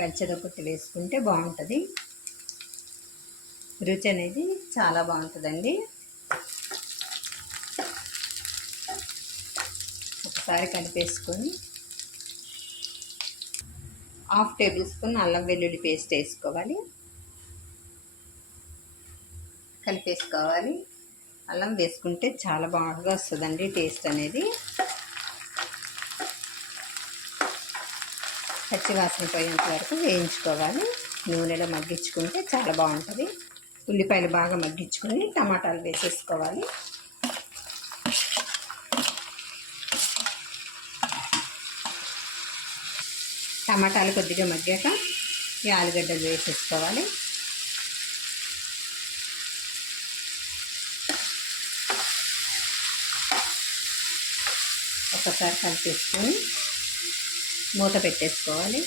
పంచదొక్కటి వేసుకుంటే బాగుంటుంది. రుచి అనేది చాలా బాగుంటుందండి. ఒకసారి కలిపేసుకొని హాఫ్ టేబుల్ స్పూన్ అల్లం వెల్లుల్లి పేస్ట్ వేసుకోవాలి. కలిపేసుకోవాలి. అల్లం వేసుకుంటే చాలా బాగా వస్తుందండి టేస్ట్ అనేది. పచ్చివాసన పోయేంత వరకు వేయించుకోవాలి. నూనెలో మగ్గించుకుంటే చాలా బాగుంటుంది. ఉల్లిపాయలు బాగా మగ్గించుకొని టమాటాలు వేసేసుకోవాలి. టమాటాలు కొద్దిగా మగ్గాక ఈ ఆలుగడ్డలు వేసేసుకోవాలి. ఒకసారి కలిపేసుకొని మూత పెట్టేసుకోవాలి.